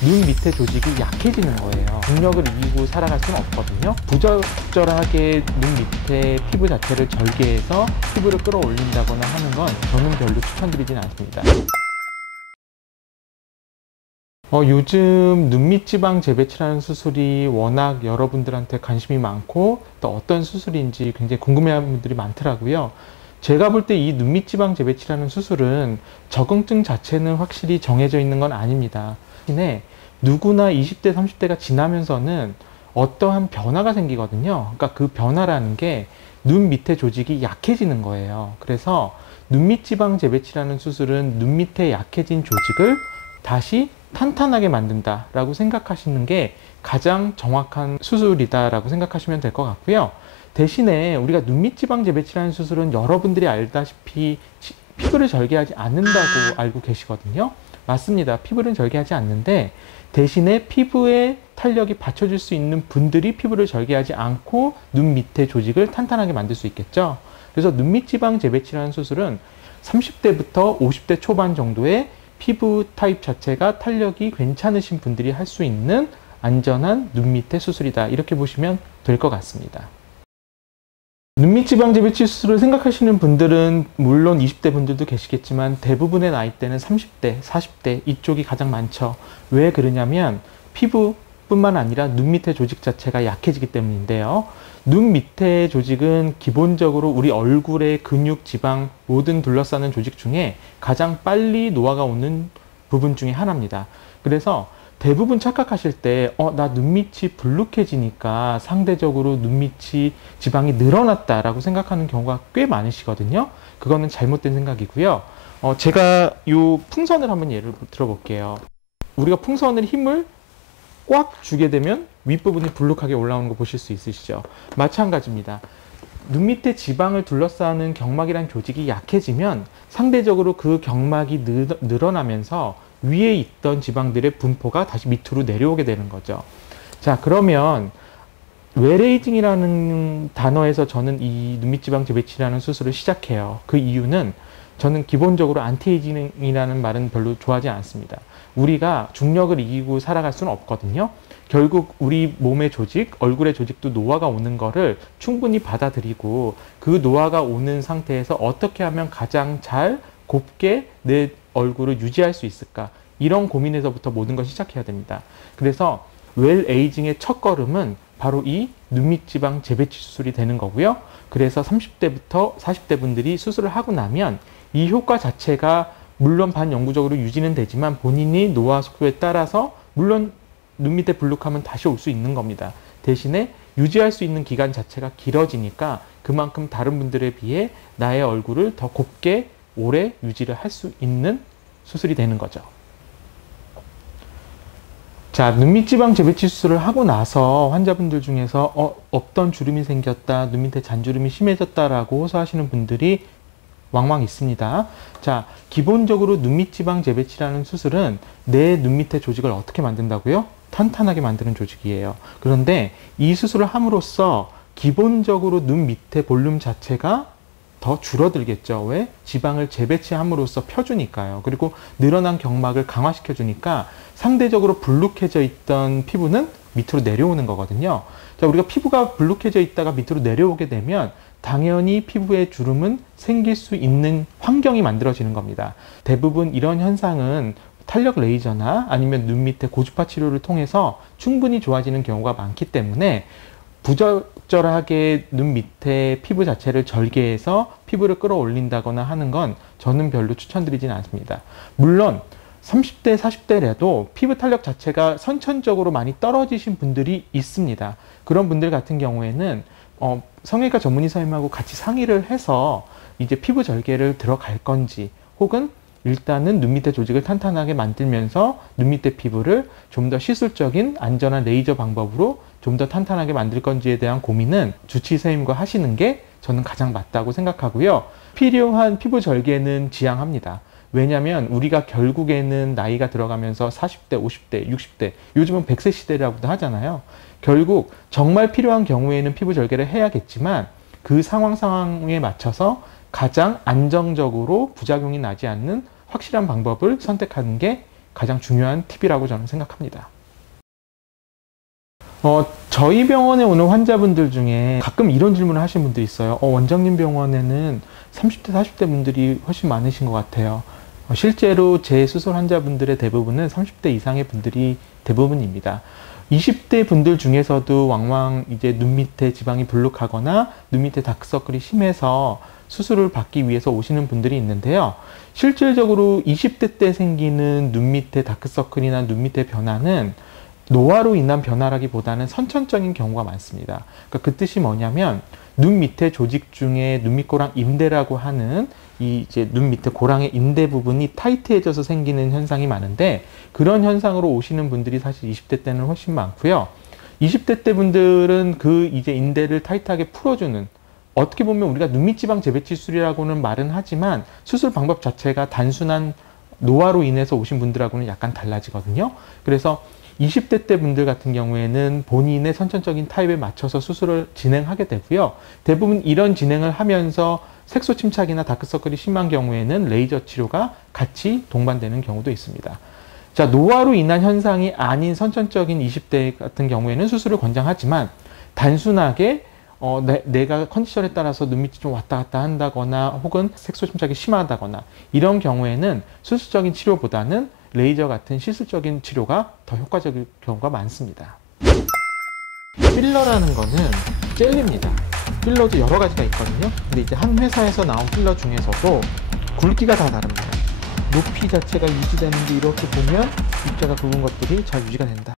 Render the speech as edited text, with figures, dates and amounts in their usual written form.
눈 밑에 조직이 약해지는 거예요. 중력을 이기고 살아갈 수는 없거든요. 부적절하게 눈 밑에 피부 자체를 절개해서 피부를 끌어올린다거나 하는 건 저는 별로 추천드리진 않습니다. 요즘 눈밑 지방 재배치라는 수술이 워낙 여러분들한테 관심이 많고 또 어떤 수술인지 굉장히 궁금해하는 분들이 많더라고요. 제가 볼 때 이 눈밑 지방 재배치라는 수술은 적응증 자체는 확실히 정해져 있는 건 아닙니다. 대신에 누구나 20대, 30대가 지나면서는 어떠한 변화가 생기거든요. 그러니까 그 변화라는 게 눈 밑에 조직이 약해지는 거예요. 그래서 눈밑 지방 재배치라는 수술은 눈 밑에 약해진 조직을 다시 탄탄하게 만든다라고 생각하시는 게 가장 정확한 수술이다라고 생각하시면 될 것 같고요. 대신에 우리가 눈밑 지방 재배치라는 수술은 여러분들이 알다시피 피부를 절개하지 않는다고 알고 계시거든요. 맞습니다. 피부를 절개하지 않는데 대신에 피부에 탄력이 받쳐줄 수 있는 분들이 피부를 절개하지 않고 눈 밑에 조직을 탄탄하게 만들 수 있겠죠. 그래서 눈밑 지방 재배치라는 수술은 30대부터 50대 초반 정도의 피부 타입 자체가 탄력이 괜찮으신 분들이 할 수 있는 안전한 눈 밑의 수술이다. 이렇게 보시면 될 것 같습니다. 눈밑 지방 재배치 수술을 생각하시는 분들은 물론 20대 분들도 계시겠지만 대부분의 나이대는 30대, 40대 이쪽이 가장 많죠. 왜 그러냐면 피부뿐만 아니라 눈 밑의 조직 자체가 약해지기 때문인데요. 눈 밑의 조직은 기본적으로 우리 얼굴의 근육, 지방 모든 둘러싸는 조직 중에 가장 빨리 노화가 오는 부분 중에 하나입니다. 그래서 대부분 착각하실 때 나 눈밑이 불룩해지니까 상대적으로 눈밑이 지방이 늘어났다라고 생각하는 경우가 꽤 많으시거든요. 그거는 잘못된 생각이고요. 제가 이 풍선을 한번 예를 들어볼게요. 우리가 풍선을 힘을 꽉 주게 되면 윗부분이 불룩하게 올라오는 거 보실 수 있으시죠? 마찬가지입니다. 눈 밑에 지방을 둘러싸는 경막이란 조직이 약해지면 상대적으로 그 경막이 늘어나면서 위에 있던 지방들의 분포가 다시 밑으로 내려오게 되는 거죠. 자, 그러면 웰에이징이라는 단어에서 저는 이 눈밑 지방 재배치라는 수술을 시작해요. 그 이유는 저는 기본적으로 안티에이징이라는 말은 별로 좋아하지 않습니다. 우리가 중력을 이기고 살아갈 수는 없거든요. 결국 우리 몸의 조직, 얼굴의 조직도 노화가 오는 거를 충분히 받아들이고 그 노화가 오는 상태에서 어떻게 하면 가장 잘 곱게 내 얼굴을 유지할 수 있을까? 이런 고민에서부터 모든 걸 시작해야 됩니다. 그래서 웰에이징의 첫 걸음은 바로 이 눈밑 지방 재배치 수술이 되는 거고요. 그래서 30대부터 40대 분들이 수술을 하고 나면 이 효과 자체가 물론 반영구적으로 유지는 되지만 본인이 노화 속도에 따라서 물론 눈 밑에 불룩하면 다시 올 수 있는 겁니다. 대신에 유지할 수 있는 기간 자체가 길어지니까 그만큼 다른 분들에 비해 나의 얼굴을 더 곱게 오래 유지를 할 수 있는 수술이 되는 거죠. 자, 눈밑 지방 재배치 수술을 하고 나서 환자분들 중에서 없던 주름이 생겼다, 눈 밑에 잔주름이 심해졌다라고 호소하시는 분들이 왕왕 있습니다. 자, 기본적으로 눈밑 지방 재배치라는 수술은 내 눈 밑의 조직을 어떻게 만든다고요? 탄탄하게 만드는 조직이에요. 그런데 이 수술을 함으로써 기본적으로 눈 밑의 볼륨 자체가 더 줄어들겠죠. 왜? 지방을 재배치함으로써 펴주니까요. 그리고 늘어난 경막을 강화시켜주니까 상대적으로 불룩해져 있던 피부는 밑으로 내려오는 거거든요. 자, 우리가 피부가 불룩해져 있다가 밑으로 내려오게 되면 당연히 피부에 주름은 생길 수 있는 환경이 만들어지는 겁니다. 대부분 이런 현상은 탄력 레이저나 아니면 눈 밑에 고주파 치료를 통해서 충분히 좋아지는 경우가 많기 때문에 부적절하게 눈 밑에 피부 자체를 절개해서 피부를 끌어올린다거나 하는 건 저는 별로 추천드리진 않습니다. 물론 30대, 40대라도 피부 탄력 자체가 선천적으로 많이 떨어지신 분들이 있습니다. 그런 분들 같은 경우에는 성형외과 전문의 선생님하고 같이 상의를 해서 이제 피부 절개를 들어갈 건지 혹은 일단은 눈 밑에 조직을 탄탄하게 만들면서 눈 밑에 피부를 좀 더 시술적인 안전한 레이저 방법으로 좀 더 탄탄하게 만들 건지에 대한 고민은 주치의 선생님과 하시는 게 저는 가장 맞다고 생각하고요. 필요한 피부 절개는 지양합니다. 왜냐하면 우리가 결국에는 나이가 들어가면서 40대, 50대, 60대, 요즘은 100세 시대라고도 하잖아요. 결국 정말 필요한 경우에는 피부 절개를 해야겠지만 그 상황에 맞춰서 가장 안정적으로 부작용이 나지 않는 확실한 방법을 선택하는 게 가장 중요한 팁이라고 저는 생각합니다. 저희 병원에 오는 환자분들 중에 가끔 이런 질문을 하시는 분들이 있어요. 원장님 병원에는 30대, 40대 분들이 훨씬 많으신 것 같아요. 실제로 제 수술 환자분들의 대부분은 30대 이상의 분들이 대부분입니다. 20대 분들 중에서도 왕왕 이제 눈 밑에 지방이 불룩하거나 눈 밑에 다크서클이 심해서 수술을 받기 위해서 오시는 분들이 있는데요. 실질적으로 20대 때 생기는 눈 밑에 다크서클이나 눈 밑의 변화는 노화로 인한 변화라기보다는 선천적인 경우가 많습니다. 그러니까 그 뜻이 뭐냐면 눈 밑에 조직 중에 눈밑고랑 임대라고 하는 이 이제 눈 밑에 고랑의 임대 부분이 타이트해져서 생기는 현상이 많은데 그런 현상으로 오시는 분들이 사실 20대 때는 훨씬 많고요. 20대 때 분들은 그 이제 인대를 타이트하게 풀어주는 어떻게 보면 우리가 눈밑지방 재배치술이라고는 말은 하지만 수술 방법 자체가 단순한 노화로 인해서 오신 분들하고는 약간 달라지거든요. 그래서 20대 때 분들 같은 경우에는 본인의 선천적인 타입에 맞춰서 수술을 진행하게 되고요. 대부분 이런 진행을 하면서 색소 침착이나 다크서클이 심한 경우에는 레이저 치료가 같이 동반되는 경우도 있습니다. 자, 노화로 인한 현상이 아닌 선천적인 20대 같은 경우에는 수술을 권장하지만 단순하게 내가 컨디션에 따라서 눈밑이 좀 왔다 갔다 한다거나 혹은 색소 침착이 심하다거나 이런 경우에는 수술적인 치료보다는 레이저 같은 시술적인 치료가 더 효과적일 경우가 많습니다. 필러라는 거는 젤리입니다. 필러도 여러 가지가 있거든요. 근데 이제 한 회사에서 나온 필러 중에서도 굵기가 다 다릅니다. 높이 자체가 유지되는데 이렇게 보면 입자가 굵은 것들이 잘 유지가 된다.